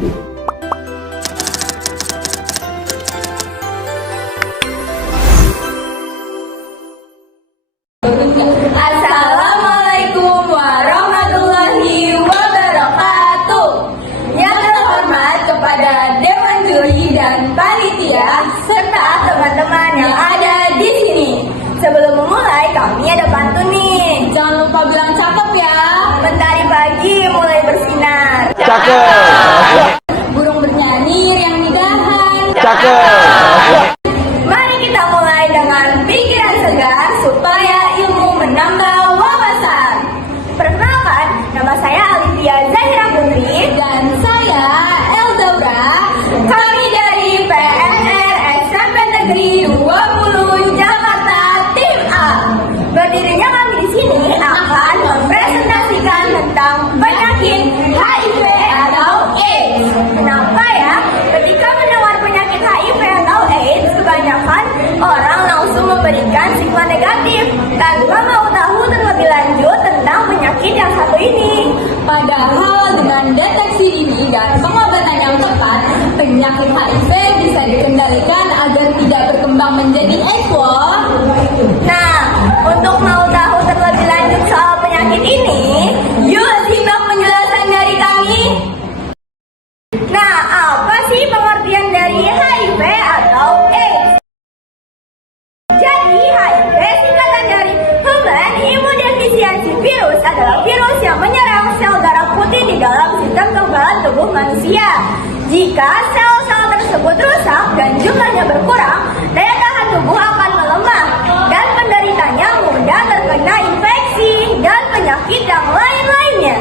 Assalamualaikum warahmatullahi wabarakatuh. Yang terhormat kepada Dewan Juri dan Panitia serta teman-teman yang ada di sini. Sebelum memulai, kami ada pantun nih. Jangan lupa bilang cakep ya. Mentari pagi mulai bersinar. Cakep. Burung bernyanyi yang nidahan. Cakep. Mari kita mulai dengan pikiran segar supaya ilmu menambah wawasan. Perkenalkan, nama saya Alivia Zahira Putri dan saya Eldaura. Kami dari PNR SMP Negeri 20 Jakarta Tim A. Berdirinya kami di sini akan mempresentasikan tentang penyakit HIV atau AIDS. Kenapa ya? Ketika mendengar penyakit HIV atau AIDS, kebanyakan orang langsung memberikan stigma negatif tanpa mau tahu terlebih lanjut tentang penyakit yang satu ini. Padahal dengan deteksi dini dan pengobatan yang tepat, penyakit HIV bisa dikendalikan agar tidak berkembang menjadi AIDS loh. Nah, untuk mau tahu terlebih lanjut soal penyakit ini, yuk simak penjelasan dari kami. Nah, apa sih pengertian dari HIV atau AIDS? Jadi, HIV singkatan dari Human Immunodeficiency Virus adalah virus yang menyerang sel darah putih di dalam sistem kekebalan tubuh manusia. Jika sel-sel tersebut rusak dan jumlahnya berkurang, daya tahan tubuh akan melemah dan penderitanya mudah terkena infeksi dan penyakit yang lain-lainnya.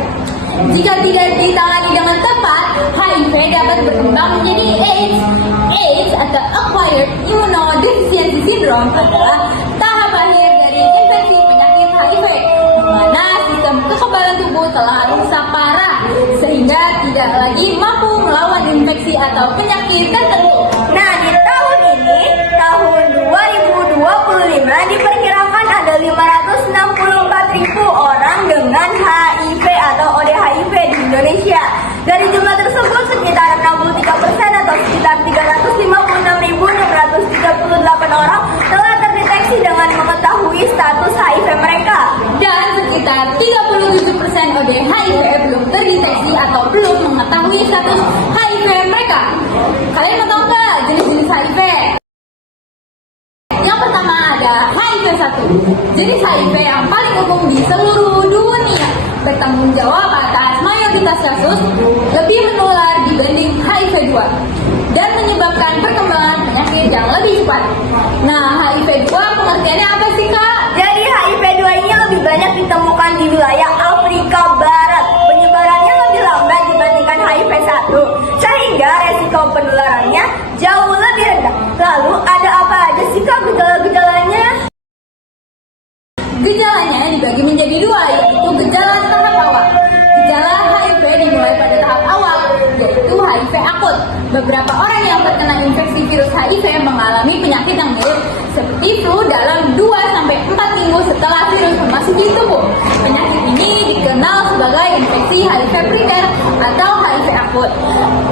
Jika tidak ditangani dengan tepat, HIV dapat berkembang menjadi AIDS. AIDS atau Acquired Immunodeficiency Syndrome adalah tahap akhir dari infeksi penyakit HIV, di mana sistem kekebalan tubuh telah rusak parah sehingga tidak lagi mampu melawan infeksi atau penyakit tertentu. Nah, di tahun ini, tahun 2025 diperkirakan ada 564.000 orang dengan HIV atau ODHIV di Indonesia. Dari jumlah tersebut, sekitar 63% atau sekitar 356.638 orang telah terdeteksi dengan mengetahui status HIV mereka. Dan sekitar 37% ODHIV belum terdeteksi atau belum mengetahui status HIV mereka. Kalian mau tahu nggak jenis-jenis HIV? Yang pertama ada HIV-1, jenis HIV yang paling umum di seluruh dunia, bertanggung jawab atas mayoritas kasus, lebih menular dibanding HIV-2 dan menyebabkan perkembangan penyakit yang lebih cepat. Nah, HIV-2 pengertiannya apa sih, Kak? Jadi HIV-2 ini lebih banyak ditemukan di wilayah Afrika Barat. Penyebarannya lebih lambat dibandingkan HIV-1 sehingga resiko penularannya jauh lebih rendah. Lalu ada apa aja sih, Kak, gejala-gejalanya? Gejalanya dibagi menjadi dua, yaitu gejala tahap awal. Gejala HIV dimulai pada tahap awal, yaitu HIV akut. Beberapa orang yang terkena infeksi virus HIV mengalami penyakit yang mirip seperti flu dalam 2-4 minggu setelah virus memasuki tubuh. Penyakit ini dikenal sebagai infeksi HIV primer atau HIV akut.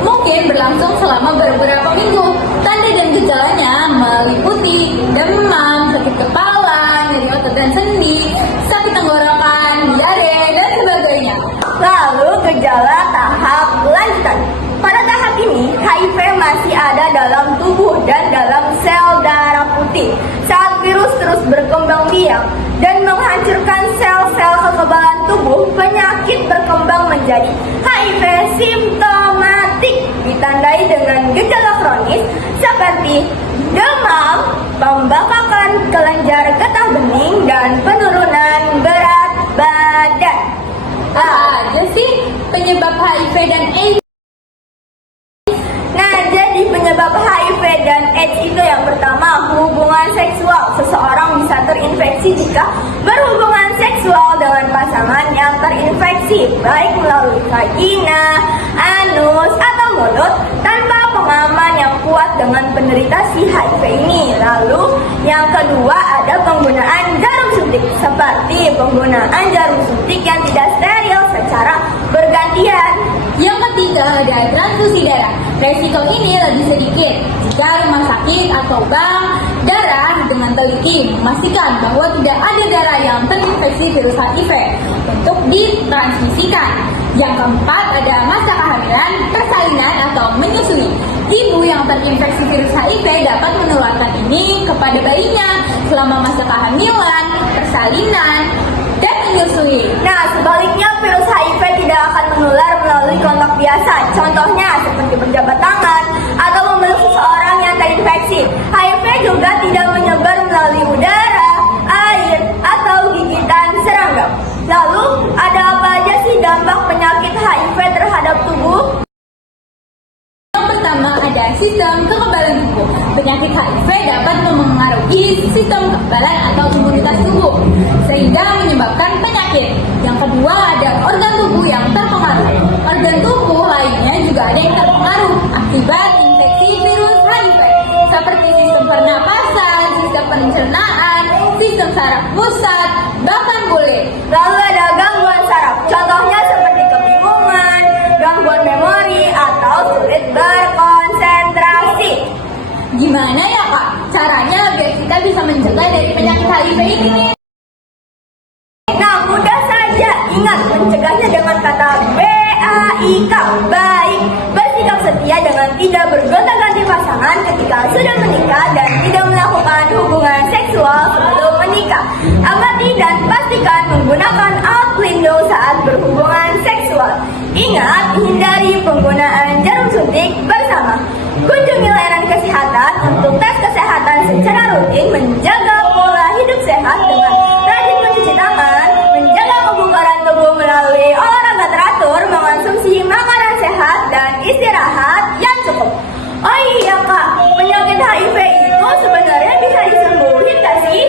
Mungkin berlangsung selama beberapa minggu. Tanda dan gejalanya meliputi demam, sakit kepala, nyeri otot dan sendi, sakit tenggorokan, diare, dan sebagainya. Lalu gejala tahap lanjutan. Pada tahap ini, HIV masih ada dalam tubuh dan dalam sel darah putih. Saat virus terus berkembang biak dan menghancurkan sel-sel kekebalan tubuh, penyakit berkembang menjadi HIV simptomatik, ditandai dengan gejala kronis seperti demam, pembengkakan kelenjar getah bening, dan penurunan berat badan. Apa aja sih penyebab HIV dan AIDS? Nah, jadi penyebab HIV dan AIDS itu yang pertama, hubungan seksual. Seseorang bisa terinfeksi jika berhubungan seksual dengan pasangan yang terinfeksi, baik melalui vagina, anus, atau mulut, tanpa pengaman yang kuat dengan penderita si HIV ini. Lalu, yang kedua ada penggunaan jarum suntik, seperti penggunaan jarum suntik yang tidak steril secara bergantian. Yang ketiga jika ada transfusi darah. Resiko ini lebih sedikit jika rumah sakit atau bank darah dengan teliti memastikan bahwa tidak ada darah yang terinfeksi virus HIV untuk ditransfusikan. Yang keempat ada masa kehamilan, persalinan atau menyusui. Ibu yang terinfeksi virus HIV dapat menularkan ini kepada bayinya selama masa kehamilan, persalinan, dan menyusui. Nah, sebaliknya virus HIV tidak akan menular melalui kontak biasa. Contohnya seperti berjabat tangan atau memeluk seseorang yang terinfeksi. HIV juga tidak menyebar melalui udara, air, atau gigitan serangga. Lalu, ada apa aja sih dampak penyakit HIV terhadap tubuh? Yang pertama ada sistem kekebalan tubuh. Penyakit HIV dapat memengaruhi sistem kekebalan atau imunitas tubuh sehingga menyebabkan penyakit. Yang kedua ada organ tubuh yang terpengaruh. Organ tubuh lainnya juga ada yang terpengaruh akibat infeksi virus HIV seperti sistem pernapasan, sistem pencernaan, sistem saraf pusat, bahkan kulit. Lalu ada gangguan saraf, contohnya seperti kebingungan, gangguan memori, atau sulit berkonsentrasi. Gimana ya Kak caranya biar kita bisa mencegah dari penyakit HIV ini? Nah, mudah saja. Ingat, mencegahnya dengan kata BAIK, baik. Bersikap setia dengan tidak bergonta-ganti pasangan ketika sudah menikah dan tidak melakukan hubungan seksual sebelum menikah. Amati dan pastikan menggunakan alat pelindung saat berhubungan seksual. Ingat, hindari penggunaan jarum suntik bersama. Kunjungi layanan kesehatan untuk tes kesehatan secara rutin, menjaga pola hidup sehat dengan rajin mencuci tangan, menjaga kebugaran tubuh melalui olahraga teratur, mengonsumsi makanan sehat, dan istirahat yang cukup. Oh iya Kak, penyakit HIV itu sebenarnya bisa disembuhin gak sih?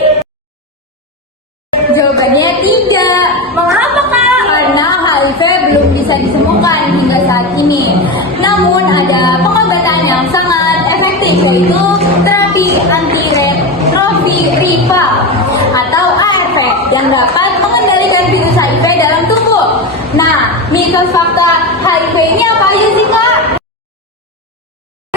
Jawabannya tidak. Mengapa Kak? Karena HIV belum bisa disembuhkan hingga saat ini. Namun ada pengobatan yang sangat efektif yaitu terapi antiretroviral atau ARV yang dapat mengendalikan virus HIV dalam tubuh. Nah, mitos fakta HIV ini apa aja sih Kak?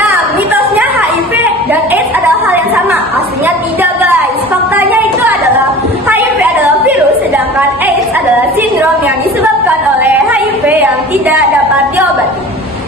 Nah, mitosnya HIV dan AIDS adalah hal yang sama. Aslinya tidak guys. Faktanya itu adalah HIV adalah virus, sedangkan AIDS adalah sindrom yang disebabkan oleh HIV yang tidak dapat diobati.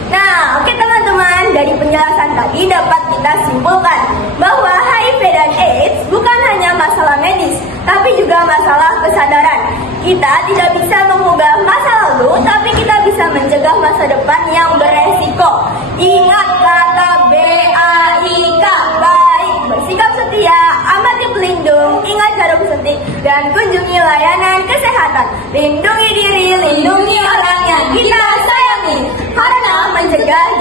Nah, oke teman-teman, dari penjelasan tadi dapat kita simpulkan bahwa HIV dan AIDS bukan hanya masalah medis, tapi juga masalah kesadaran. Kita tidak bisa mengubah masa lalu, tapi kita bisa mencegah masa depan yang beresiko. Ingat kata BAIK, baik, bersikap setia, amati pelindung, ingat jarum suntik, dan kunjungi layanan kesehatan. Lindungi diri, lindungi orang yang kita sayangi, karena mencegah